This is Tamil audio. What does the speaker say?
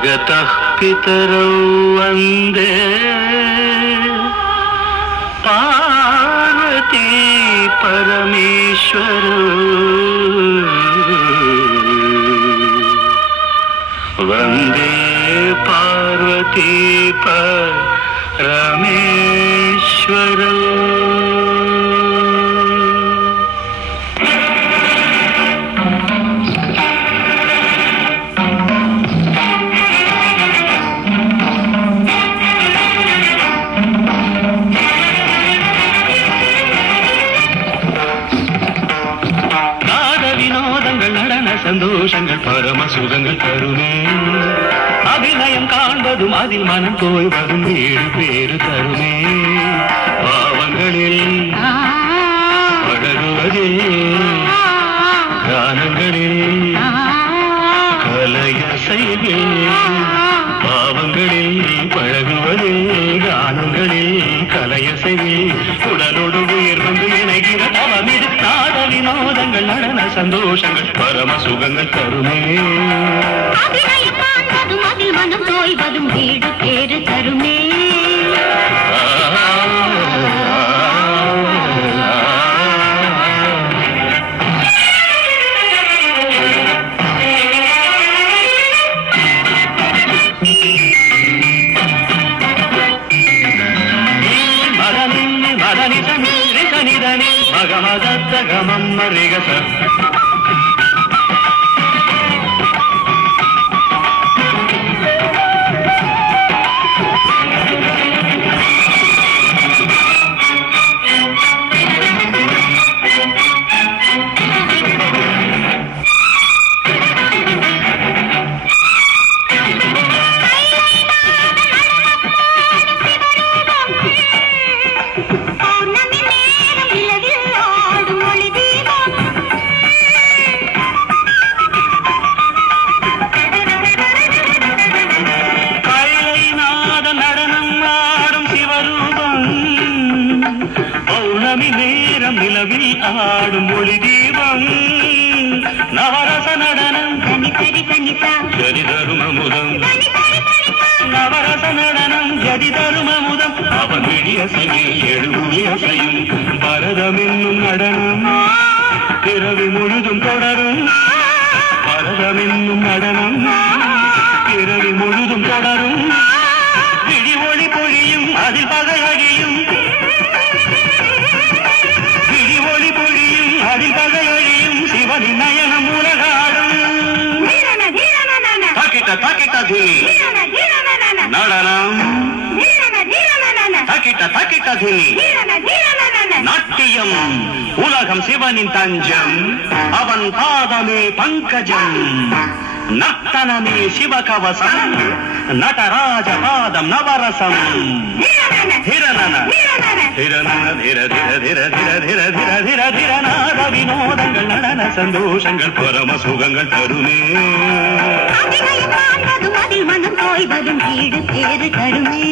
जगतः पितरौ वन्दे पार्वती परमेश्वरौ वन्दे पार्वती परमेश्वरौ சந்தோஷங்கள் பரம சுகங்கள் தருமே அபிநயம் காண்பதும் அதில் மனம் தோய்வதும் வீடு பேரு தருமே பாவங்களில் பழகுவதில் கானங்களில் கலைய செய்வில் பாவங்களில் பழகுவதில் கானங்களில் கலைய செய்வில் உடலோடு உயிர் வந்து இணைகிற தவமிது நாட வினோதங்கள் நடன சந்தோஷங்கள் பரம சுகங்கள் தருமே அதில் மனம் தோய்வதும் வீடு பேரு தருமே மகமதத்தகமம் மரிகச நிலவில் ஆடும் ஒளி தீபம் நவரச நடனம் ஜதி தரும் அமுதம் நவரச நடனம் ஜதி தரும் அமுதம் அவன் விழிய செய்யும் எழுவிய செய்யும் பரதம் என்னும் நடனம் பிறவி முழுதும் தொடரும் பரதம் என்னும் நடனம் பிறவி முழுதும் தொடரும் விழி ஒளி பொழியும் அதில் பகை அழியும் அதில் பகையொழியும் சிவனின் நயனம் உலகாடும் தக்கிட்ட தக்கிட்ட துணி நடனம் தக்கிட்ட தக்கிட்ட துணி நாட்டியம் உலகம் சிவனின் தஞ்சம் அவன் பாதமே பங்கஜம் நர்த்தனமே சிவகவசம் நடராஜ பாதம் நவரசம் திரணன திரணன திர திர திர திர திர திர திர திரநாத வினோதங்கள் நடன சந்தோஷங்கள் பரம சுகங்கள் தருமே அதில் மனம் தோய்வதும் வீடு பேரு தருமே